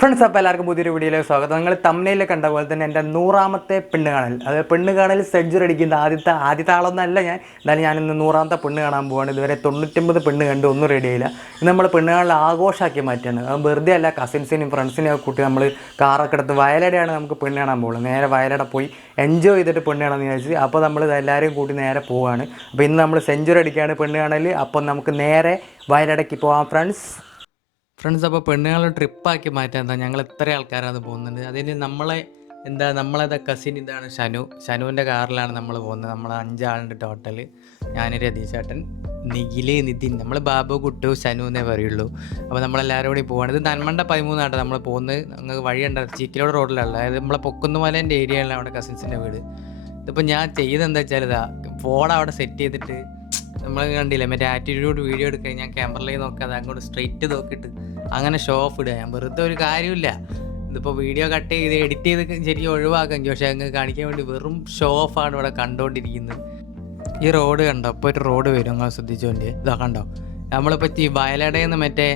Friends, അപ്പോൾ എല്ലാവർക്കും പുതിയൊരു വീഡിയോയിലേക്ക് സ്വാഗതം. നിങ്ങൾ തമ്മിൽ കണ്ട പോലെ തന്നെ എൻ്റെ 100ാമത്തെ പെണ്ണ് കാണൽ, അത് പെണ്ണ് കാണൽ സെഞ്ചുറി അടിക്കുന്ന ആദ്യത്തെ ആളൊന്നല്ല ഞാൻ. എന്നാലും ഞാനിന്ന് 100ാമത്തെ പെണ്ണ് കാണാൻ പോവാണ്. ഇതുവരെ 99 പെണ്ണ് കണ്ട് ഒന്നും റെഡിയായില്ല. ഇന്ന് നമ്മൾ പെണ്ണ് കാണൽ ആഘോഷമാക്കി മാറ്റുകയാണ്. അത് വെറുതെ അല്ല, കസിൻസിനും ഫ്രണ്ട്സിനെയും ഒക്കെ കൂട്ടി നമ്മൾ കാറൊക്കെ എടുത്ത് വയലടയാണ് നമുക്ക് പെണ്ണ് കാണാൻ പോകുന്നത്. നേരെ വയലട പോയി എൻജോയ് ചെയ്തിട്ട് പെണ്ണ് കാണാമെന്ന് വിചാരിച്ച് അപ്പോൾ നമ്മൾ എല്ലാവരെയും കൂട്ടി നേരെ പോവുകയാണ്. അപ്പോൾ ഇന്ന് നമ്മൾ സെഞ്ചുറി അടിക്കുകയാണ് പെണ്ണ് കാണൽ. അപ്പോൾ നമുക്ക് നേരെ വയലടയ്ക്ക് പോകാം ഫ്രണ്ട്സ്. അപ്പോൾ പെണ്ണുങ്ങളെ ട്രിപ്പാക്കി മാറ്റാൻ എന്താ, ഞങ്ങൾ ഇത്ര ആൾക്കാരാണ് പോകുന്നത്. അതിന് നമ്മളെ കസിൻ ഇതാണ് ഷനുവിൻ്റെ കാറിലാണ് നമ്മൾ പോകുന്നത്. നമ്മൾ 5 ആളുണ്ട് ടോട്ടൽ. ഞാൻ, രതീശേട്ടൻ, നിതിൻ, നമ്മൾ ബാബു, കുട്ടു, ഷനു എന്നേ പറയുള്ളൂ. അപ്പോൾ നമ്മളെല്ലാവരും കൂടി പോവാണ്. ഇത് നന്മണ്ട 13 ആട്ടോ നമ്മൾ പോകുന്നത്. നിങ്ങൾക്ക് വഴിയുണ്ട്, ചീക്കിലോട് റോഡിലുള്ള, അതായത് നമ്മളെ പൊക്കുന്നുമലേൻ്റെ ഏരിയയിലാണ് അവിടെ കസിൻസിൻ്റെ വീട്. ഇതിപ്പോൾ ഞാൻ ചെയ്തെന്താ വെച്ചാൽ ഫോൺ അവിടെ സെറ്റ് ചെയ്തിട്ട്, നമ്മൾ കണ്ടില്ലേ മറ്റേ ആറ്റിറ്റ്യൂഡ് വീഡിയോ എടുക്കുക, ഞാൻ ക്യാമറയിൽ നോക്കാതെ അങ്ങോട്ട് സ്ട്രെയിറ്റ് നോക്കിയിട്ട് അങ്ങനെ ഷോ ഓഫ് ഇടുക. ഞാൻ വെറുതെ ഒരു കാര്യമില്ല. ഇതിപ്പോൾ വീഡിയോ കട്ട് ചെയ്ത് എഡിറ്റ് ചെയ്ത് ശരിക്കും ഒഴിവാക്കാം, പക്ഷേ അങ്ങ് കാണിക്കാൻ വേണ്ടി വെറും ഷോ ഓഫാണ് ഇവിടെ കണ്ടുകൊണ്ടിരിക്കുന്നത്. ഈ റോഡ് കണ്ടോ, ഇപ്പോൾ ഒരു റോഡ് വരും, നിങ്ങൾ ശ്രദ്ധിച്ചോണ്ട്. ഇതാ കണ്ടോ, നമ്മളിപ്പോൾ ഈ വയലടയിൽ നിന്ന് മറ്റേ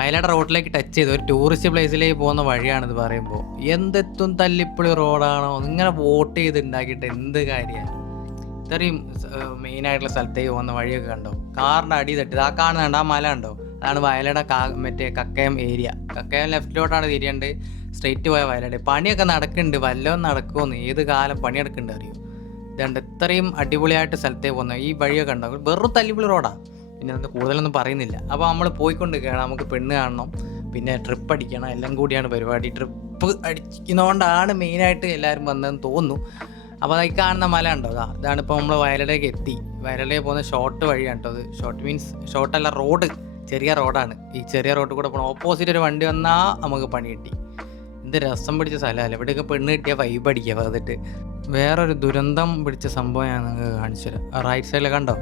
വയലട റോഡിലേക്ക് ടച്ച് ചെയ്ത് ഒരു ടൂറിസ്റ്റ് പ്ലേസിലേക്ക് പോകുന്ന വഴിയാണിത്. പറയുമ്പോൾ എന്തെത്തും തല്ലിപ്പൊളി റോഡാണോ, ഇങ്ങനെ വോട്ട് ചെയ്ത് ഉണ്ടാക്കിയിട്ട് എന്ത് കാര്യമാണ്. ഇത്രയും മെയിനായിട്ടുള്ള സ്ഥലത്തേക്ക് പോകുന്ന വഴിയൊക്കെ കണ്ടോ, കാറിൻ്റെ അടി തട്ടി ആ കാണുന്നുണ്ട്, ആ മല കണ്ടോ, അതാണ് വയലട മറ്റേ കക്കയം ഏരിയ. കക്കയം ലെഫ്റ്റിലോട്ടാണ് തിരിയേണ്ടത്, സ്ട്രെയിറ്റ് പോയ വയലട. പണിയൊക്കെ നടക്കുന്നുണ്ട്, വല്ലതും നടക്കുമെന്ന്, ഏത് കാലം പണി നടക്കുന്നുണ്ട് അറിയോ. ഇതുണ്ട് ഇത്രയും അടിപൊളിയായിട്ട് സ്ഥലത്തേക്ക് പോകുന്നത്. ഈ വഴിയൊക്കെ ഉണ്ടോ, വെറും തല്ലിപ്പൊളി റോഡാണ്. പിന്നെ അത് കൂടുതലൊന്നും പറയുന്നില്ല. അപ്പോൾ നമ്മൾ പോയിക്കൊണ്ട് കേൾക്കണം, നമുക്ക് പെണ്ണ് കാണണം, പിന്നെ ട്രിപ്പ് അടിക്കണം, എല്ലാം കൂടിയാണ് പരിപാടി. ട്രിപ്പ് അടിക്കുന്നതുകൊണ്ടാണ് മെയിനായിട്ട് എല്ലാവരും വന്നതെന്ന് തോന്നുന്നു. അപ്പോൾ ഈ കാണുന്ന മല ഉണ്ടോ, ഇതാണ് ഇപ്പോൾ നമ്മൾ വയലടേക്ക് എത്തി. വയലടയിൽ പോകുന്ന ഷോർട്ട് വഴിയാണ് കേട്ടോ. അത് ഷോർട്ട് മീൻസ് ഷോർട്ടല്ല, റോഡ് ചെറിയ റോഡാണ്. ഈ ചെറിയ റോഡിൽ കൂടെ പോകണം. ഓപ്പോസിറ്റ് ഒരു വണ്ടി വന്നാൽ നമുക്ക് പണി കിട്ടി. എന്ത് രസം പിടിച്ച സ്ഥലമല്ല, ഇവിടെയൊക്കെ പെണ്ണ് കിട്ടിയ വൈബ് അടിക്കുക. വെറുതെ വേറൊരു ദുരന്തം പിടിച്ച സംഭവം ഞാൻ നിങ്ങൾക്ക് കാണിച്ചു തരാം. റൈറ്റ് സൈഡിൽ കണ്ടോ,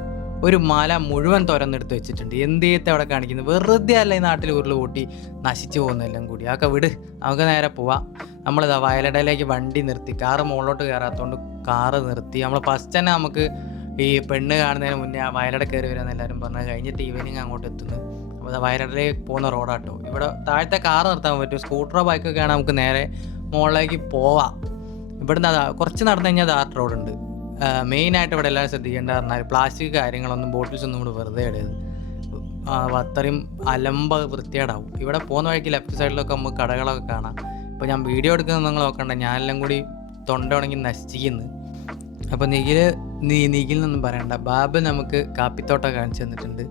ഒരു മല മുഴുവൻ തുറന്നെടുത്ത് വെച്ചിട്ടുണ്ട്. എന്തേത്തെ അവിടെ കാണിക്കുന്നത്, വെറുതെ അല്ല ഈ നാട്ടിൽ ഉരുൾ കൂട്ടി നശിച്ചു പോകുന്നതെല്ലാം കൂടി. അതൊക്കെ വിട്, നമുക്ക് നേരെ പോവാം. നമ്മളിതാ വയലടയിലേക്ക് വണ്ടി നിർത്തി, കാറ് മുകളിലോട്ട് കയറാത്തതുകൊണ്ട് കാറ് നിർത്തി. നമ്മൾ ഫസ്റ്റ് തന്നെ നമുക്ക് ഈ പെണ്ണ് കാണുന്നതിന് മുന്നേ ആ വയലട കയറി വരാമെന്ന് എല്ലാവരും പറഞ്ഞു. കഴിഞ്ഞിട്ട് ഈവനിങ് അങ്ങോട്ട് എത്തുന്നു. അപ്പോൾ വയലടയിലേക്ക് പോകുന്ന റോഡാട്ടോ. ഇവിടെ താഴത്തെ കാറ് നിർത്താൻ പറ്റും, സ്കൂട്ടറോ ബൈക്കൊക്കെ ആണെങ്കിൽ നമുക്ക് നേരെ മുകളിലേക്ക് പോവാം. ഇവിടുന്ന് കുറച്ച് നടന്നു കഴിഞ്ഞാൽ ആർട്ട് റോഡുണ്ട്. മെയിനായിട്ട് ഇവിടെ എല്ലാവരും ശ്രദ്ധിക്കേണ്ട പറഞ്ഞാൽ പ്ലാസ്റ്റിക് കാര്യങ്ങളൊന്നും, ബോട്ടിൽസ് ഒന്നും ഇവിടെ വെറുതെ ഇടരുത്. അത്രയും വൃത്തികേടാവും. ഇവിടെ പോകുന്ന വഴിക്ക് ലെഫ്റ്റ് സൈഡിലൊക്കെ നമുക്ക് കടകളൊക്കെ കാണാം. ഇപ്പോൾ ഞാൻ വീഡിയോ എടുക്കുന്നത് നിങ്ങൾ നോക്കണ്ട, ഞാനെല്ലാം കൂടി തൊണ്ട ഉണങ്ങി നശിക്കുന്നു. അപ്പോൾ നിഖിൽ പറയണ്ട, ബാബ് നമുക്ക് കാപ്പിത്തോട്ടം കാണിച്ചു തന്നിട്ടുണ്ട്.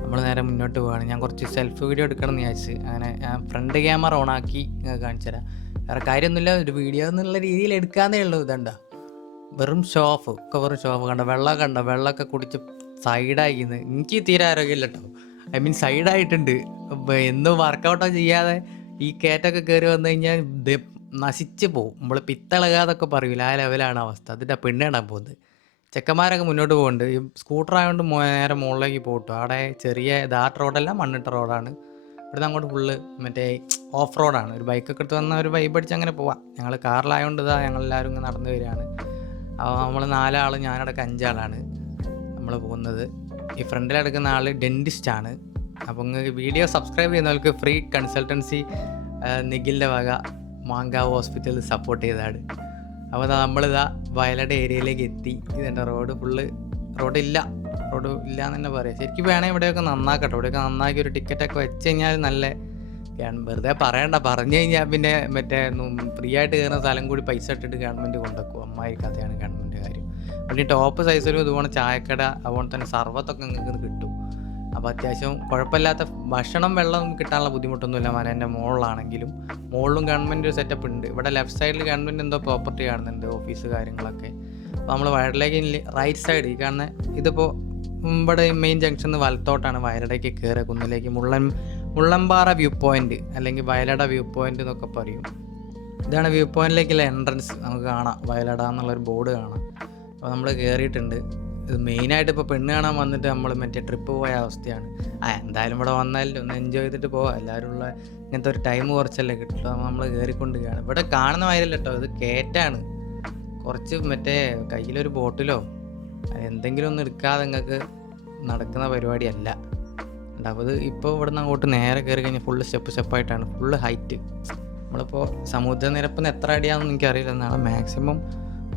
നമ്മൾ നേരെ മുന്നോട്ട് പോവുകയാണ്. ഞാൻ കുറച്ച് സെൽഫി വീഡിയോ എടുക്കണം എന്ന് വിചാരിച്ച് അങ്ങനെ ഞാൻ ഫ്രണ്ട് ക്യാമറ ഓണാക്കി കാണിച്ചു തരാം. വേറെ കാര്യമൊന്നുമില്ല, ഒരു വീഡിയോ എന്നുള്ള രീതിയിൽ എടുക്കാന്നേ ഉള്ളൂ. ഇതണ്ട വെറും ഷോ ഓഫ്, ഒക്കെ വെറും ഷോ ഓഫ്. വെള്ളമൊക്കെ കുടിച്ച് സൈഡായിന്ന്. എനിക്ക് തീരെ ആരോഗ്യമില്ല കേട്ടോ, ഐ മീൻ സൈഡായിട്ടുണ്ട്. എന്നും വർക്കൗട്ടോ ചെയ്യാതെ ഈ കയറ്റൊക്കെ കയറി വന്നു കഴിഞ്ഞാൽ നശിച്ച് പോകും. നമ്മൾ പിത്തളകാതൊക്കെ പറയൂല, ആ ലെവലാണ് അവസ്ഥ. അതിൻ്റെ പെണ്ണ് കാണാൻ പോകുന്നത്. ചെക്കന്മാരൊക്കെ മുന്നോട്ട് പോകുന്നുണ്ട്. ഈ സ്കൂട്ടർ ആയതുകൊണ്ട് നേരെ മുകളിലേക്ക് പോകട്ടോ. അവിടെ ചെറിയ ദാട്ട് റോഡല്ല, മണ്ണിട്ട റോഡാണ്. ഇവിടുന്ന് അങ്ങോട്ട് ഫുള്ള് മറ്റേ ഓഫ് റോഡാണ്. ഒരു ബൈക്കൊക്കെ എടുത്ത് വന്ന ഒരു വൈബ് അടിച്ച് അങ്ങനെ പോവാം. ഞങ്ങൾ കാറിലായതുകൊണ്ട് ഞങ്ങളെല്ലാവരും ഇങ്ങനെ നടന്നു വരികയാണ്. നമ്മൾ 4 ആൾ, ഞാനടക്കം 5 ആളാണ് നമ്മൾ പോകുന്നത്. ഈ ഫ്രണ്ടിലെടുക്കുന്ന ആൾ ഡെൻറ്റിസ്റ്റാണ്. അപ്പോൾ നിങ്ങൾക്ക് വീഡിയോ സബ്സ്ക്രൈബ് ചെയ്യുന്നവർക്ക് ഫ്രീ കൺസൾട്ടൻസി നിഖിലിൻ്റെ വക മാങ്കാവ് ഹോസ്പിറ്റലിൽ സപ്പോർട്ട് ചെയ്തതാണ്. അപ്പോൾ നമ്മളിതാ വയലട ഏരിയയിലേക്ക് എത്തി. ഇതെൻ്റെ റോഡ് ഇല്ല എന്ന് തന്നെ പറയാം. ശരിക്കും വേണമെങ്കിൽ ഇവിടെയൊക്കെ നന്നാക്കട്ടെ. ഇവിടെയൊക്കെ നന്നാക്കി ഒരു ടിക്കറ്റൊക്കെ വെച്ച് കഴിഞ്ഞാൽ നല്ല, വെറുതെ പറഞ്ഞു കഴിഞ്ഞാൽ പിന്നെ മറ്റേ ഫ്രീ ആയിട്ട് കയറുന്ന സ്ഥലം കൂടി പൈസ ഇട്ടിട്ട് ഗവൺമെൻറ് കൊണ്ടുവെക്കും. അമ്മായി കഥയാണ് ഗവൺമെൻറ് കാര്യം. പിന്നെ ടോപ്പ് സൈസിലും ഇതുപോലെ ചായക്കട, അതുപോലെ തന്നെ സർവത്തൊക്കെ നിങ്ങൾക്ക് കിട്ടും. അപ്പോൾ അത്യാവശ്യം കുഴപ്പമില്ലാത്ത ഭക്ഷണം, വെള്ളം കിട്ടാനുള്ള ബുദ്ധിമുട്ടൊന്നുമില്ല. മലേൻ്റെ മുകളിലാണെങ്കിലും മുകളിലും ഗവൺമെൻറ് സെറ്റപ്പ് ഉണ്ട്. ഇവിടെ ലെഫ്റ്റ് സൈഡിൽ ഗവൺമെൻറ് എന്തോ പ്രോപ്പർട്ടി കാണുന്നുണ്ട്, ഓഫീസ് കാര്യങ്ങളൊക്കെ. അപ്പോൾ നമ്മൾ വയലടയിലേക്ക് റൈറ്റ് സൈഡ് ഈ കാണുന്ന ഇതിപ്പോൾ ഇവിടെ മെയിൻ ജംഗ്ഷനിൽ വലത്തോട്ടാണ് വയലടയ്ക്ക് കയറുക, കുന്നിലേക്ക്. മുള്ളമ്പാറ വ്യൂ പോയിന്റ് അല്ലെങ്കിൽ വയലട വ്യൂ പോയിന്റ് എന്നൊക്കെ പറയും. ഇതാണ് വ്യൂ പോയിന്റിലേക്കുള്ള എൻട്രൻസ്. നമുക്ക് കാണാം വയലട എന്നുള്ളൊരു ബോർഡ് കാണാം. അപ്പോൾ നമ്മൾ കയറിയിട്ടുണ്ട്. ഇത് മെയിനായിട്ട് ഇപ്പോൾ പെണ്ണ് കാണാൻ വന്നിട്ട് നമ്മൾ മറ്റേ ട്രിപ്പ് പോയ അവസ്ഥയാണ്. എന്തായാലും ഇവിടെ വന്നാലും ഒന്ന് എൻജോയ് ചെയ്തിട്ട് പോവാം. എല്ലാവരും ഉള്ള ഇങ്ങനത്തെ ഒരു ടൈം കുറച്ചല്ലേ കിട്ടും. നമ്മൾ കയറിക്കൊണ്ട് കാണും. ഇവിടെ കാണുന്ന വയലല്ല കേട്ടോ, ഇത് കയറ്റാണ്. കുറച്ച് മറ്റേ കയ്യിലൊരു ബോട്ടിലോ എന്തെങ്കിലും ഒന്നും എടുക്കാതെ നിങ്ങൾക്ക് നടക്കുന്ന പരിപാടിയല്ല. അപ്പോൾ ഇത് ഇപ്പോൾ ഇവിടെ നിന്ന് അങ്ങോട്ട് നേരെ കയറി കഴിഞ്ഞാൽ ഫുള്ള് സ്റ്റെപ്പായിട്ടാണ്, ഫുള്ള് ഹൈറ്റ്. നമ്മളിപ്പോൾ സമുദ്രനിരപ്പിൽ നിന്ന് എത്ര അടിയാണെന്ന് എനിക്കറിയില്ല. എന്നാണ് മാക്സിമം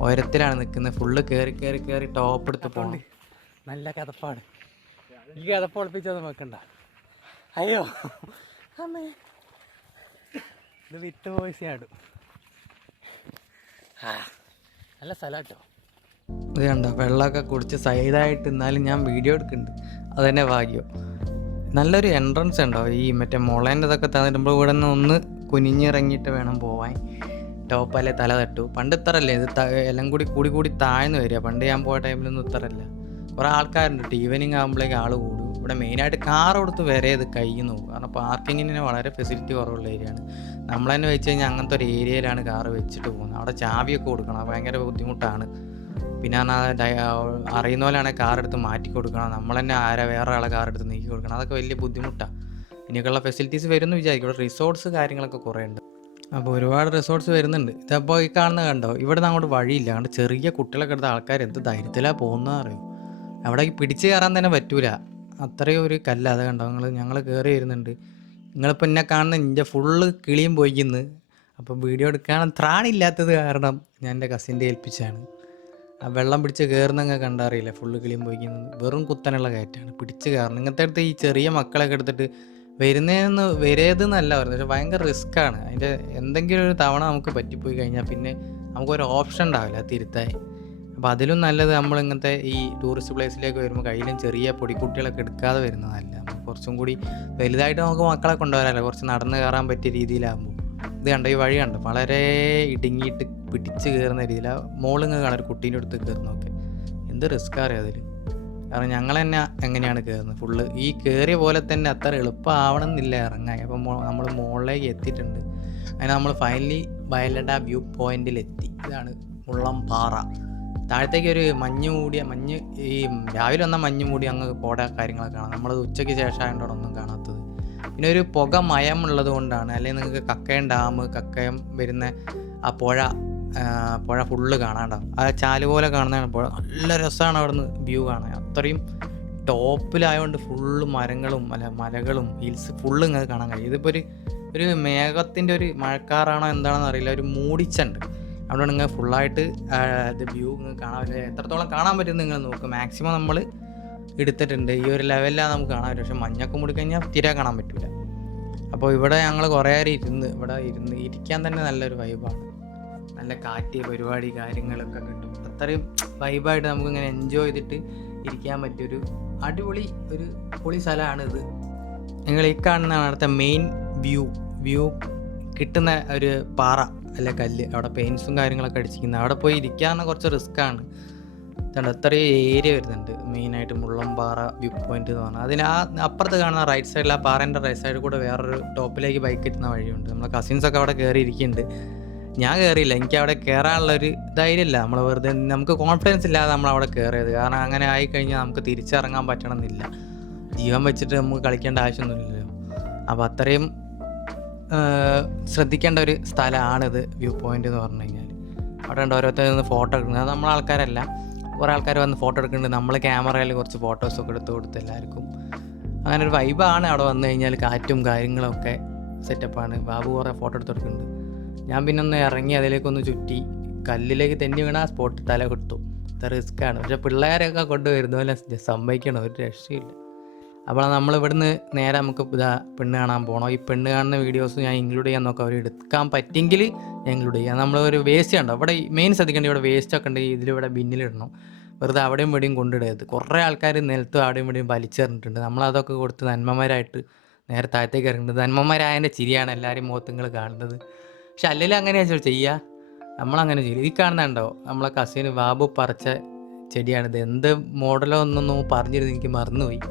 ഉയരത്തിലാണ് നിൽക്കുന്നത്. ഫുള്ള് കയറി കയറി കയറി ടോപ്പ് എടുത്ത് പോകണം. നല്ല കഥപ്പാണ്. ഈ കഥപ്പ് ഒളിപ്പിച്ചൊന്നും വെക്കണ്ട. അയ്യോ അമ്മേ, ഇത് വിത്ത് വോയിസ് ആടും. നല്ല സ്ഥലം കേട്ടോ. ഇത് കണ്ടോ, വെള്ളമൊക്കെ കുടിച്ച് സൈഡായിട്ട് എന്നാലും ഞാൻ വീഡിയോ എടുക്കുന്നുണ്ട്. അതുതന്നെ ഭാഗ്യം. നല്ലൊരു എൻട്രൻസ് ഉണ്ടോ ഈ മറ്റേ മുളേൻ്റെ ഇതൊക്കെ തന്നിട്ടുമ്പോൾ ഇവിടെ നിന്ന് ഒന്ന് കുനിഞ്ഞിറങ്ങിയിട്ട് വേണം പോവാൻ. ടോപ്പല്ലേ തല തട്ടു. പണ്ട് ഇത്രല്ലേ ഇത്, എല്ലാം കൂടി കൂടി താഴ്ന്നു വരിക. പണ്ട് ഞാൻ പോയ ടൈമിലൊന്നും ഇത്രല്ല. കുറേ ആൾക്കാരുണ്ട്. ഈവനിങ് ആകുമ്പോഴേക്ക് ആൾ കൂടും. ഇവിടെ മെയിനായിട്ട് കാർ കൊടുത്ത് വരെ ഇത് കഴിയുന്നു. കാരണം പാർക്കിങ്ങിന് വളരെ ഫെസിലിറ്റി കുറവുള്ള ഏരിയയാണ്. നമ്മൾ തന്നെ വെച്ച് കഴിഞ്ഞാൽ അങ്ങനത്തെ ഒരു ഏരിയയിലാണ് കാറ് വെച്ചിട്ട് പോകുന്നത്. അവിടെ ചാവിയൊക്കെ കൊടുക്കണം, ഭയങ്കര ബുദ്ധിമുട്ടാണ്. പിന്നെ അറിയുന്ന പോലെയാണെങ്കിൽ കാറെടുത്ത് മാറ്റി കൊടുക്കണം. നമ്മൾ തന്നെ വേറെ ആളെ കാറെടുത്ത് നീക്കി കൊടുക്കണം. അതൊക്കെ വലിയ ബുദ്ധിമുട്ടാണ്. ഇനിയൊക്കെയുള്ള ഫെസിലിറ്റീസ് വരുമെന്ന് വിചാരിക്കും. ഇവിടെ റിസോർട്ട്സ് കാര്യങ്ങളൊക്കെ കുറേ ഉണ്ട്. അപ്പോൾ ഒരുപാട് റിസോർട്ട്സ് വരുന്നുണ്ട്. ഇതപ്പോൾ ഈ കാണുന്ന കണ്ടോ, ഇവിടെ നിന്ന് അങ്ങോട്ട് വഴിയില്ല. അതുകൊണ്ട് ചെറിയ കുട്ടികളൊക്കെ എടുത്ത ആൾക്കാർ എന്ത് ധൈര്യത്തിലാണ് പോകുന്നത് അറിയും. അവിടെ പിടിച്ച് കയറാൻ തന്നെ പറ്റൂല. അത്രയും ഒരു കല്ല. അത് കണ്ടോ ഞങ്ങൾ കയറി വരുന്നുണ്ട്. നിങ്ങളിപ്പോൾ എന്നെ കാണുന്ന ഇൻ്റെ ഫുള്ള് കിളിയും പോയിക്കുന്നു. അപ്പോൾ വീഡിയോ എടുക്കാൻ ത്രാണില്ലാത്തത് കാരണം ഞാൻ എൻ്റെ കസിൻ്റെ ഏൽപ്പിച്ചാണ്. ആ വെള്ളം പിടിച്ച് കയറുന്നങ്ങ് കണ്ടറിയില്ല. ഫുള്ള് കിളിയും പോയിക്കുന്നത് വെറും കുത്തനുള്ള കയറ്റാണ്. പിടിച്ച് കയറണം. ഇങ്ങനത്തെ അടുത്ത് ഈ ചെറിയ മക്കളൊക്കെ എടുത്തിട്ട് വരേതെന്നല്ല പറയുന്നത്. പക്ഷെ ഭയങ്കര റിസ്ക്കാണ്. അതിൻ്റെ എന്തെങ്കിലും ഒരു തവണ നമുക്ക് പറ്റിപ്പോയി കഴിഞ്ഞാൽ പിന്നെ നമുക്കൊരു ഓപ്ഷൻ ഉണ്ടാവില്ല തിരുത്താൻ. അപ്പോൾ അതിലും നല്ലത് നമ്മൾ ഇങ്ങനത്തെ ഈ ടൂറിസ്റ്റ് പ്ലേസിലേക്ക് വരുമ്പോൾ കയ്യിലും ചെറിയ പൊടിക്കുട്ടികളൊക്കെ എടുക്കാതെ വരുന്നതല്ല. നമുക്ക് കുറച്ചും കൂടി വലുതായിട്ട് നമുക്ക് മക്കളെ കൊണ്ടുവരാമല്ലോ, കുറച്ച് നടന്ന് കയറാൻ പറ്റിയ രീതിയിലാകുമ്പോൾ. ഇത് കണ്ടോ, ഈ വഴി കണ്ടോ, വളരെ ഇടുങ്ങിയിട്ട് പിടിച്ച് കയറുന്ന രീതിയിലാണ്. മോളിങ്ങ് കാണാൻ ഒരു കുട്ടീൻ്റെ അടുത്ത് കയറുന്നതൊക്കെ എന്ത് റിസ്ക് അറിയാം അതിൽ. കാരണം ഞങ്ങൾ തന്നെ എങ്ങനെയാണ് കയറുന്നത്, ഫുള്ള് ഈ കയറിയ പോലെ തന്നെ അത്ര എളുപ്പമാവണം എന്നില്ല ഇറങ്ങാൻ. അപ്പം നമ്മൾ മുകളിലേക്ക് എത്തിയിട്ടുണ്ട്. അങ്ങനെ നമ്മൾ ഫൈനലി വയലട വ്യൂ പോയിന്റിലെത്തി. ഇതാണ് മുള്ളംപാറ. താഴത്തേക്ക് ഒരു മഞ്ഞ് ഈ രാവിലെ വന്നാൽ മഞ്ഞ് മൂടി അങ്ങ് കോട കാര്യങ്ങളൊക്കെ കാണാം. നമ്മളത് ഉച്ചയ്ക്ക് ശേഷമായതുകൊണ്ടാണ് ഒന്നും കാണാത്തത്. പിന്നെ ഒരു പുക മയമുള്ളത് കൊണ്ടാണ്. അല്ലെങ്കിൽ നിങ്ങൾക്ക് കക്കയം ഡാം, കക്കയം വരുന്ന ആ പുഴ ഫുള്ള് കാണാണ്ടാവും. ആ ചാല് പോലെ കാണുന്നതാണ് പുഴ. നല്ല രസമാണ് അവിടെ നിന്ന് വ്യൂ കാണാൻ. അത്രയും ടോപ്പിലായതുകൊണ്ട് ഫുള്ള് മലകളും ഹിൽസ് ഫുള്ള് ഇങ്ങനെ കാണാൻ കഴിയും. ഇതിപ്പോൾ ഒരു മേഘത്തിൻ്റെ ഒരു മഴക്കാറാണോ എന്താണെന്ന് അറിയില്ല, ഒരു മൂടിച്ചുണ്ട്. അവിടെ നിങ്ങൾ ഫുള്ളായിട്ട് ഇത് വ്യൂ നിങ്ങൾ കാണാൻ പറ്റില്ല. എത്രത്തോളം കാണാൻ പറ്റുമെന്ന് നിങ്ങൾ നോക്കുക. മാക്സിമം നമ്മൾ എടുത്തിട്ടുണ്ട്. ഈ ഒരു ലെവലിലാണ് നമുക്ക് കാണാൻ പറ്റും. പക്ഷെ മഞ്ഞൊക്കെ മൂടിക്കഴിഞ്ഞാൽ തീരെ കാണാൻ പറ്റില്ല. അപ്പോൾ ഇവിടെ ഞങ്ങൾ കുറേ നേരം ഇവിടെ ഇരിക്കാൻ തന്നെ നല്ലൊരു വൈബാണ്. നല്ല കാറ്റ്, പരിപാടി കാര്യങ്ങളൊക്കെ കിട്ടും. അത്രയും വൈബായിട്ട് നമുക്കിങ്ങനെ എൻജോയ് ചെയ്തിട്ട് ഇരിക്കാൻ പറ്റിയൊരു അടിപൊളി പൊളി സ്ഥലമാണിത്. നിങ്ങൾ ഈ കാണുന്നതാണ് അവിടുത്തെ മെയിൻ വ്യൂ കിട്ടുന്ന ഒരു പാറ അല്ല കല്ല്. അവിടെ പെയിൻസും കാര്യങ്ങളൊക്കെ അടിച്ചിരിക്കുന്നത്. അവിടെ പോയി ഇരിക്കാന്ന് കുറച്ച് റിസ്ക്കാണ്. അത്രയും ഏരിയ വരുന്നുണ്ട്. മെയിനായിട്ട് മുള്ളംപാറ വ്യൂ പോയിന്റ് എന്ന് പറഞ്ഞാൽ അതിന് അപ്പുറത്ത് കാണുന്ന റൈറ്റ് സൈഡിൽ, ആ പാറേൻ്റെ റൈറ്റ് സൈഡിൽ കൂടെ വേറൊരു ടോപ്പിലേക്ക് ബൈക്ക് എത്തുന്ന വഴിയുണ്ട്. നമ്മളെ കസിൻസൊക്കെ അവിടെ കയറിയിരിക്കുന്നുണ്ട്. ഞാൻ കയറിയില്ല. എനിക്ക് അവിടെ കയറാനുള്ളൊരു ധൈര്യമില്ല. നമ്മൾ വെറുതെ നമുക്ക് കോൺഫിഡൻസ് ഇല്ലാതെ നമ്മളവിടെ കയറിയത്. കാരണം അങ്ങനെ ആയിക്കഴിഞ്ഞാൽ നമുക്ക് തിരിച്ചിറങ്ങാൻ പറ്റണമെന്നില്ല. ജീവൻ വെച്ചിട്ട് നമുക്ക് കളിക്കേണ്ട ആവശ്യമൊന്നുമില്ലല്ലോ. അപ്പോൾ അത്രയും ശ്രദ്ധിക്കേണ്ട ഒരു സ്ഥലമാണിത് വ്യൂ പോയിന്റ് എന്ന് പറഞ്ഞു കഴിഞ്ഞാൽ. അവിടെ ഉണ്ട് ഓരോരുത്തർ നിന്ന് ഫോട്ടോ എടുക്കുന്നത്. അത് നമ്മളെ ആൾക്കാരല്ല, കുറേ ആൾക്കാർ വന്ന് ഫോട്ടോ എടുക്കുന്നുണ്ട്. നമ്മൾ ക്യാമറയിൽ കുറച്ച് ഫോട്ടോസൊക്കെ എടുത്ത് കൊടുത്ത് എല്ലാവർക്കും അങ്ങനെ ഒരു വൈബാണ്. അവിടെ വന്നു കഴിഞ്ഞാൽ കാറ്റും കാര്യങ്ങളൊക്കെ സെറ്റപ്പാണ്. ബാബു കുറേ ഫോട്ടോ എടുത്ത് കൊടുക്കുന്നുണ്ട്. ഞാൻ പിന്നെ ഒന്ന് ഇറങ്ങി അതിലേക്കൊന്ന് ചുറ്റി കല്ലിലേക്ക് തെന്നി വീണ ആ സ്പോട്ട് തല കിട്ടും. ഇത് റിസ്ക്കാണ്. പക്ഷെ പിള്ളേരൊക്കെ കൊണ്ടുവരുന്ന പോലെ സമ്മതിക്കണം, ഒരു രക്ഷയില്ല. അപ്പോൾ നമ്മളിവിടുന്ന് നേരെ നമുക്ക് പെണ്ണ് കാണാൻ പോകണം. ഈ പെണ്ണ് കാണുന്ന വീഡിയോസ് ഞാൻ ഇൻക്ലൂഡ് ചെയ്യാൻ നോക്കാം. അവർ എടുക്കാൻ പറ്റുമെങ്കിൽ ഞാൻ ഇൻക്ലൂഡ് ചെയ്യാം. നമ്മളൊരു വേസ്റ്റ് ഉണ്ടോ ഇവിടെ മെയിൻ ശ്രദ്ധിക്കേണ്ട, ഇവിടെ വേസ്റ്റൊക്കെ ഉണ്ടെങ്കിൽ ഇതിലിവിടെ ബിന്നിലിടണം. വെറുതെ അവിടെയും ഇവിടെയും കൊണ്ടിടരുത്. കുറേ ആൾക്കാർ നിലത്തും അവിടെയും ഇവിടെയും വലിച്ചെറിഞ്ഞിട്ടുണ്ട്. നമ്മളതൊക്കെ കൊടുത്ത് നന്മമാരായിട്ട് നേരെ താഴത്തേക്ക് ഇറങ്ങുന്നത്. നന്മമാരായതിൻ്റെ ചിരിയാണ് എല്ലാവരും മുഖത്തുങ്ങൾ കാണുന്നത്. പക്ഷെ അല്ലെങ്കിൽ അങ്ങനെയാണ് ചെയ്യുക, നമ്മളങ്ങനെ ചെയ്യും. ഈ കാണുന്നുണ്ടോ നമ്മളെ കസിന് ബാബു പറിച്ച ചെടിയാണിത്. എന്ത് മോഡലോ ഒന്നൊന്നും പറഞ്ഞിരുന്നു, എനിക്ക് മറന്നുപോയി.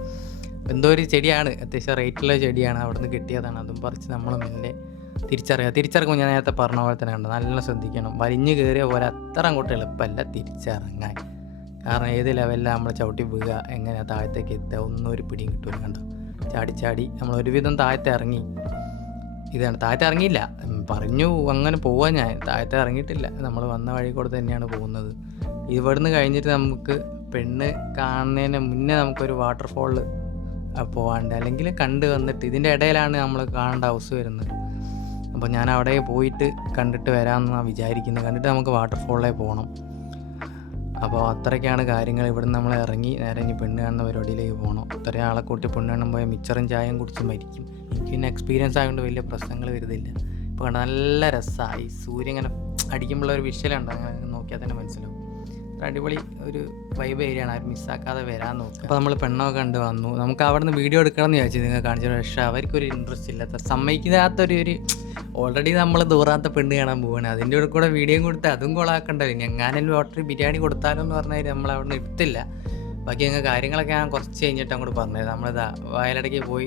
എന്തോ ഒരു ചെടിയാണ്, അത്യാവശ്യം റേറ്റുള്ള ചെടിയാണ്. അവിടെ നിന്ന് കിട്ടിയതാണ്. അതും പറിച്ച് നമ്മൾ മെല്ലെ തിരിച്ചിറങ്ങുമ്പോൾ ഞാൻ നേരത്തെ പറഞ്ഞ പോലെ തന്നെ ഉണ്ട്. നല്ല ശ്രദ്ധിക്കണം. വലിഞ്ഞ് കയറിയ പോലെ അത്ര അങ്ങോട്ട് എളുപ്പമല്ല തിരിച്ചിറങ്ങാൻ. കാരണം ഏത് ലെവലിലാണ് നമ്മൾ ചവിട്ടി വീഴുക, എങ്ങനെയാണ് താഴത്തേക്ക് എത്തുക, ഒന്നും ഒരു പിടിയും കിട്ടുമല്ലോ. കണ്ടോ, ചാടി നമ്മൾ ഒരുവിധം താഴത്തെ ഇറങ്ങി. ഇതാണ് താഴത്തെ ഇറങ്ങിയില്ല, പറഞ്ഞു അങ്ങനെ പോവാൻ. ഞാൻ താഴത്തെ ഇറങ്ങിയിട്ടില്ല. നമ്മൾ വന്ന വഴി കൂടെ തന്നെയാണ് പോകുന്നത്. ഇവിടുന്ന് കഴിഞ്ഞിട്ട് നമുക്ക് പെണ്ണ് കാണുന്നതിന് മുന്നേ നമുക്കൊരു വാട്ടർഫോളിൽ പോകാണ്ട്, അല്ലെങ്കിൽ കണ്ട് വന്നിട്ട് ഇതിൻ്റെ ഇടയിലാണ് നമ്മൾ കാണേണ്ട ഹൗസ് വരുന്നത്. അപ്പോൾ ഞാൻ അവിടെ പോയിട്ട് കണ്ടിട്ട് വരാമെന്നാണ് വിചാരിക്കുന്നത്. കണ്ടിട്ട് നമുക്ക് വാട്ടർഫോളിലേക്ക് പോകണം. അപ്പോൾ അത്രയ്ക്കാണ് കാര്യങ്ങൾ. ഇവിടുന്ന് നമ്മൾ ഇറങ്ങി നേരെ ഇനി പെണ്ണ് കാണുന്ന പരിപാടിയിലേക്ക് പോകണം. ഇത്രയും ആളെ കൂട്ടി പെണ്ണ് കാണാൻ പോയാൽ മിച്ചറും ചായയും കുടിച്ച് മരിക്കും. എനിക്ക് പിന്നെ എക്സ്പീരിയൻസ് ആയതുകൊണ്ട് വലിയ പ്രശ്നങ്ങൾ വരുന്നില്ല. ഇപ്പോൾ കണ്ട നല്ല രസമായി സൂര്യൻ ഇങ്ങനെ അടിക്കുമ്പോഴുള്ള ഒരു വിഷ്വലുണ്ട്, അങ്ങനെ നോക്കിയാൽ തന്നെ മനസ്സിലാവും. അടിപൊളി ഒരു വൈബ് ഏരിയയാണ്, ആരും മിസ്സാക്കാതെ വരാൻ നോക്കുക. അപ്പോൾ നമ്മൾ പെണ്ണൊക്കെ കണ്ട് വന്നു. നമുക്ക് അവിടെ നിന്ന് വീഡിയോ എടുക്കണം എന്ന് വിചാരിച്ചു നിങ്ങൾ കാണിച്ചു, പക്ഷേ അവർക്കൊരു ഇൻട്രസ്റ്റ് ഇല്ലാത്ത സമ്മതിക്കാത്തൊരു ഓൾറെഡി നമ്മൾ ദൂരാത്ത പെണ്ണ് കാണാൻ പോവുകയാണ്. അതിൻ്റെ കൂടെ വീഡിയോയും കൊടുത്ത് അതും കൊളാക്കണ്ടല്ലോ. എങ്ങാനും ലോട്ടറി ബിരിയാണി കൊടുത്താലോ എന്ന് പറഞ്ഞാൽ നമ്മൾ അവിടെ നിന്ന് എടുത്തില്ല. ബാക്കി ഞങ്ങൾ കാര്യങ്ങളൊക്കെ ഞാൻ കുറച്ച് കഴിഞ്ഞിട്ട് അങ്ങോട്ട് പറഞ്ഞത്. നമ്മളിതാ വയലടയ്ക്ക് പോയി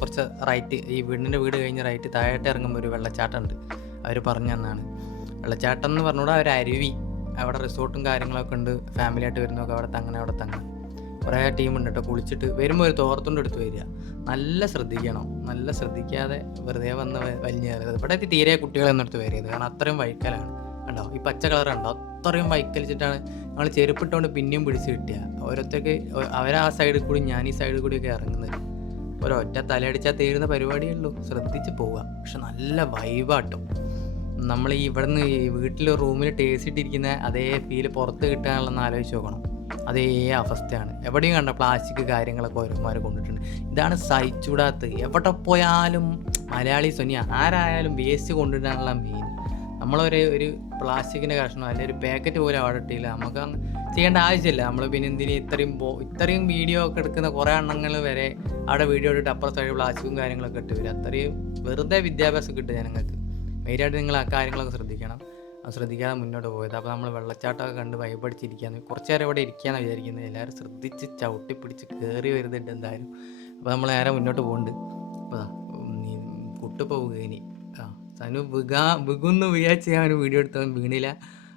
കുറച്ച് റൈറ്റ്, ഈ വീട് കഴിഞ്ഞ് റൈറ്റ് താഴോട്ട് ഇറങ്ങുമ്പോൾ ഒരു വെള്ളച്ചാട്ടം ഉണ്ട്. അവർ പറഞ്ഞു തന്നാണ്. വെള്ളച്ചാട്ടം എന്ന് പറഞ്ഞുകൂടെ ഒരു അരുവി, അവിടെ റിസോർട്ടും കാര്യങ്ങളൊക്കെ ഉണ്ട്. ഫാമിലിയായിട്ട് വരുന്നതൊക്കെ അവിടെ തങ്ങണം. കുറേ ടീമുണ്ട് കേട്ടോ. കുളിച്ചിട്ട് വരുമ്പോൾ ഒരു തോർത്തുകൊണ്ട് എടുത്ത് വരിക. നല്ല ശ്രദ്ധിക്കണം, നല്ല ശ്രദ്ധിക്കാതെ വെറുതെ വന്ന് വലിഞ്ഞ് കയറിയത്. ഇവിടെ തീരെ കുട്ടികളൊന്നും എടുത്ത് വരികയത്, കാരണം അത്രയും വൈക്കലാണ്. കണ്ടോ ഈ പച്ച കളർ കണ്ടോ, അത്രയും വൈക്കലിച്ചിട്ടാണ് ഞങ്ങൾ ചെരുപ്പിട്ടുകൊണ്ട് പിന്നെയും പിടിച്ച് കിട്ടിയ. ഓരോരുത്തർക്ക് അവരാ സൈഡിൽ കൂടി ഞാൻ ഈ സൈഡിൽ കൂടിയൊക്കെ ഇറങ്ങുന്നത്. ഒരൊറ്റ തലയടിച്ചാൽ തീരുന്ന പരിപാടിയേ ഉള്ളൂ. ശ്രദ്ധിച്ച് പോവുക. പക്ഷെ നല്ല വൈബാട്ടോ. നമ്മൾ ഈ ഇവിടുന്ന് വീട്ടിൽ റൂമിൽ ടേസിട്ടിരിക്കുന്ന അതേ ഫീല് പുറത്ത് കിട്ടാനുള്ളതെന്ന് ആലോചിച്ച് നോക്കണം. അതേ അവസ്ഥയാണ്. എവിടെയും കണ്ട പ്ലാസ്റ്റിക് കാര്യങ്ങളൊക്കെ ഓരോമാർ കൊണ്ടിട്ടുണ്ട്. ഇതാണ് സഹിച്ചൂടാത്തത്. എവിടെ പോയാലും മലയാളി സൊനിയ ആരായാലും വേസ്റ്റ് കൊണ്ടിടാനുള്ള മെയിൻ. നമ്മളൊരു പ്ലാസ്റ്റിക്കിൻ്റെ കഷ്ണം അല്ലെങ്കിൽ ഒരു പാക്കറ്റ് പോലും അവിടെ ഇട്ടില്ല. നമുക്ക് ചെയ്യേണ്ട ആവശ്യമില്ല. നമ്മൾ പിന്നെ എന്തിന് ഇത്രയും വീഡിയോ ഒക്കെ എടുക്കുന്ന കുറേ എണ്ണങ്ങൾ വരെ അവിടെ വീഡിയോ ഇട്ടിട്ട് അപ്പുറം സൈഡ് പ്ലാസ്റ്റിക്കും കാര്യങ്ങളൊക്കെ ഇട്ട് വരും. അത്രയും വെറുതെ വിദ്യാഭ്യാസം കിട്ടും ജനങ്ങൾക്ക്. മെയിനായിട്ട് നിങ്ങൾ ആ കാര്യങ്ങളൊക്കെ ശ്രദ്ധിക്കണം. അത് ശ്രദ്ധിക്കാതെ മുന്നോട്ട് പോയത്. അപ്പോൾ നമ്മൾ വെള്ളച്ചാട്ടമൊക്കെ കണ്ട് വൈബടിച്ചിരിക്കുകയാണ്. കുറച്ച് നേരം ഇവിടെ ഇരിക്കുകയെന്ന് വിചാരിക്കുന്നത്. എല്ലാവരും ശ്രദ്ധിച്ച് ചവിട്ടി പിടിച്ച് കയറി വരുന്നുണ്ട് എന്തായാലും. അപ്പോൾ നമ്മൾ നേരെ മുന്നോട്ട് പോകുന്നുണ്ട്. അപ്പോൾ നീ കുട്ടിപ്പോവുക ഇനി സനു വികുന്ന് വിചാരിച്ച് ഞാൻ ഒരു വീഡിയോ എടുത്തവൻ വീണില്ല.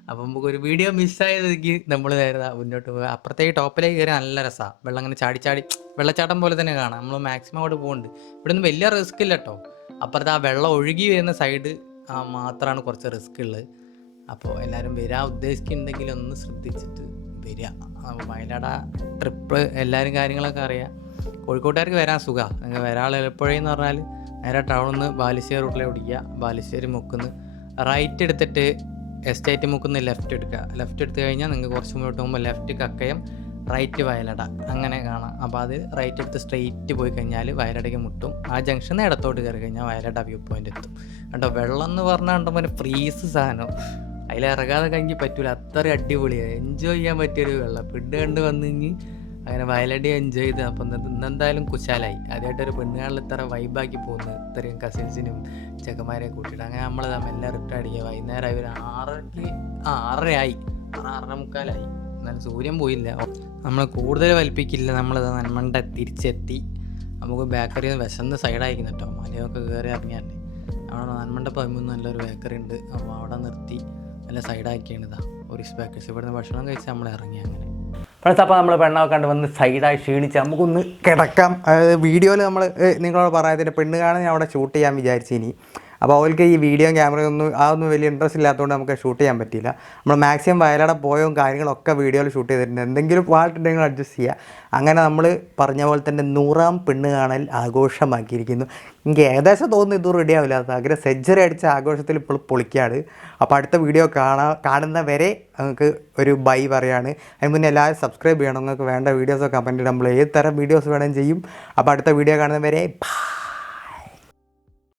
അപ്പം നമുക്കൊരു വീഡിയോ മിസ്സായതെങ്കിൽ നമ്മൾ നേരെ മുന്നോട്ട് പോകുക. അപ്പുറത്തേക്ക് ടോപ്പിലേക്ക് കയറി നല്ല രസമാണ്. വെള്ളം അങ്ങനെ ചാടി വെള്ളച്ചാട്ടം പോലെ തന്നെ കാണാം. നമ്മൾ മാക്സിമം അവിടെ പോകുന്നുണ്ട്. ഇവിടെ നിന്ന് വലിയ റിസ്ക് ഇല്ല കേട്ടോ. അപ്പുറത്ത് ആ വെള്ളം ഒഴുകി വരുന്ന സൈഡ് മാത്രമാണ് കുറച്ച് റിസ്ക് ഉള്ളത്. അപ്പോൾ എല്ലാവരും വരാൻ ഉദ്ദേശിക്കുന്നുണ്ടെങ്കിൽ ഒന്ന് ശ്രദ്ധിച്ചിട്ട് വരിക. വയനാട് ട്രിപ്പ് എല്ലാവരും കാര്യങ്ങളൊക്കെ അറിയാം. കോഴിക്കോട്ടുകാർക്ക് വരാൻ സുഖമാണ്. നിങ്ങൾ വരാൻ എളുപ്പഴെന്ന് പറഞ്ഞാൽ നേരെ ടൗണിൽ നിന്ന് ബാലുശ്ശേരി റൂട്ടിലേക്ക് ഓടിക്കുക. ബാലുശ്ശേരി മുക്കുന്ന് റൈറ്റ് എടുത്തിട്ട് എസ്റ്റേറ്റ് മുക്കുന്ന് ലെഫ്റ്റ് എടുക്കുക. ലെഫ്റ്റ് എടുത്ത് കഴിഞ്ഞാൽ നിങ്ങൾക്ക് കുറച്ച് മുന്നോട്ട് പോകുമ്പോൾ ലെഫ്റ്റ് കക്കയം, റൈറ്റ് വയലട അങ്ങനെ കാണാം. അപ്പോൾ അത് റൈറ്റ് എടുത്ത് സ്ട്രെയിറ്റ് പോയി കഴിഞ്ഞാൽ വയലടയ്ക്ക് മുട്ടും. ആ ജംഗ്ഷനിൽ ഇടത്തോട്ട് കയറി കഴിഞ്ഞാൽ വയലട വ്യൂ പോയിൻ്റ് എത്തും. കണ്ടോ വെള്ളം എന്ന് പറഞ്ഞാൽ കണ്ടപ്പോൾ ഫ്രീസ് സാധനം. അതിലിറങ്ങാതെ കഴിഞ്ഞ് പറ്റൂല. അത്ര അടിപൊളിയാണ്, എൻജോയ് ചെയ്യാൻ പറ്റിയൊരു വെള്ളം. പെണ്ണ് കണ്ട് വന്നു കഴിഞ്ഞ് അങ്ങനെ വയലടി എൻജോയ് ചെയ്ത്. അപ്പം ഇന്നെന്തായാലും കുശാലായി. ആദ്യമായിട്ടൊരു പെണ്ണുകാളിൽ ഇത്ര വൈബാക്കി പോകുന്നത്, ഇത്രയും കസിൻസിനും ചെക്കന്മാരെ കൂട്ടിയിട്ട്. അങ്ങനെ നമ്മൾ എല്ലാം റിട്ടേൺ അടിക്കുക. വൈകുന്നേരം ഒരു 6:30 6:45. എന്നാലും സൂര്യൻ പോയില്ല. നമ്മൾ കൂടുതൽ വലിപ്പിക്കില്ല. നമ്മളിത് നന്മണ്ട തിരിച്ചെത്തി. നമുക്ക് ബേക്കറി വിശന്ന് സൈഡായിരിക്കുന്നു കേട്ടോ. മലയൊക്കെ കയറി ഇറങ്ങിയാണ്ട് അവിടെ നന്മണ്ട 13 നല്ലൊരു ബേക്കറി ഉണ്ട്. അപ്പോൾ അവിടെ നിർത്തി നല്ല സൈഡാക്കിയാണ്. ഇതാ ഒരിസ് ബേക്കേഴ്സ്. ഇവിടുന്ന് ഭക്ഷണം കഴിച്ച് നമ്മൾ ഇറങ്ങി. അങ്ങനെ ഫ്രണ്ട്സ്, അപ്പോൾ നമ്മൾ പെണ്ണൊക്കെ കണ്ട് വന്ന് സൈഡായി ക്ഷീണിച്ച് നമുക്കൊന്ന് കിടക്കാം. അതായത് വീഡിയോയിൽ നമ്മൾ നിങ്ങളോട് പറയാതിൻ്റെ പെണ്ണ് കാണാൻ ഞാൻ അവിടെ ഷൂട്ട് ചെയ്യാൻ വിചാരിച്ചു. ഇനി അപ്പോൾ അവർക്ക് ഈ വീഡിയോയും ക്യാമറയൊന്നും അതൊന്നും വലിയ ഇൻട്രസ്റ്റ് ഇല്ലാത്തതുകൊണ്ട് നമുക്ക് ഷൂട്ട് ചെയ്യാൻ പറ്റിയില്ല. നമ്മൾ മാക്സിമം വയലട പോയതും കാര്യങ്ങളൊക്കെ വീഡിയോയിൽ ഷൂട്ട് ചെയ്തിട്ടുണ്ട്. എന്തെങ്കിലും ഫാൾട്ടുണ്ടെങ്കിൽ അഡ്ജസ്റ്റ് ചെയ്യുക. അങ്ങനെ നമ്മൾ പറഞ്ഞ പോലെ തന്നെ 100ാം പെണ്ണ് കാണൽ ആഘോഷമാക്കിയിരിക്കുന്നു. എനിക്ക് ഏകദേശം തോന്നുന്നു ഇത് റെഡി ആവില്ല. അങ്ങനെ സെഞ്ചുറി അടിച്ച ആഘോഷത്തിൽ ഇപ്പോൾ പൊളിക്കാണ്. അപ്പോൾ അടുത്ത വീഡിയോ കാണുന്നവരെ നമുക്ക് ഒരു ബൈ പറയാണ്. അതിന് മുന്നേ എല്ലാവരും സബ്സ്ക്രൈബ് ചെയ്യണം. നിങ്ങൾക്ക് വേണ്ട വീഡിയോസൊക്കെ കമൻറ്റ് നമ്മൾ ഏത് തരം വീഡിയോസ് വേണമെങ്കിലും ചെയ്യും. അപ്പോൾ അടുത്ത വീഡിയോ കാണുന്നവരെ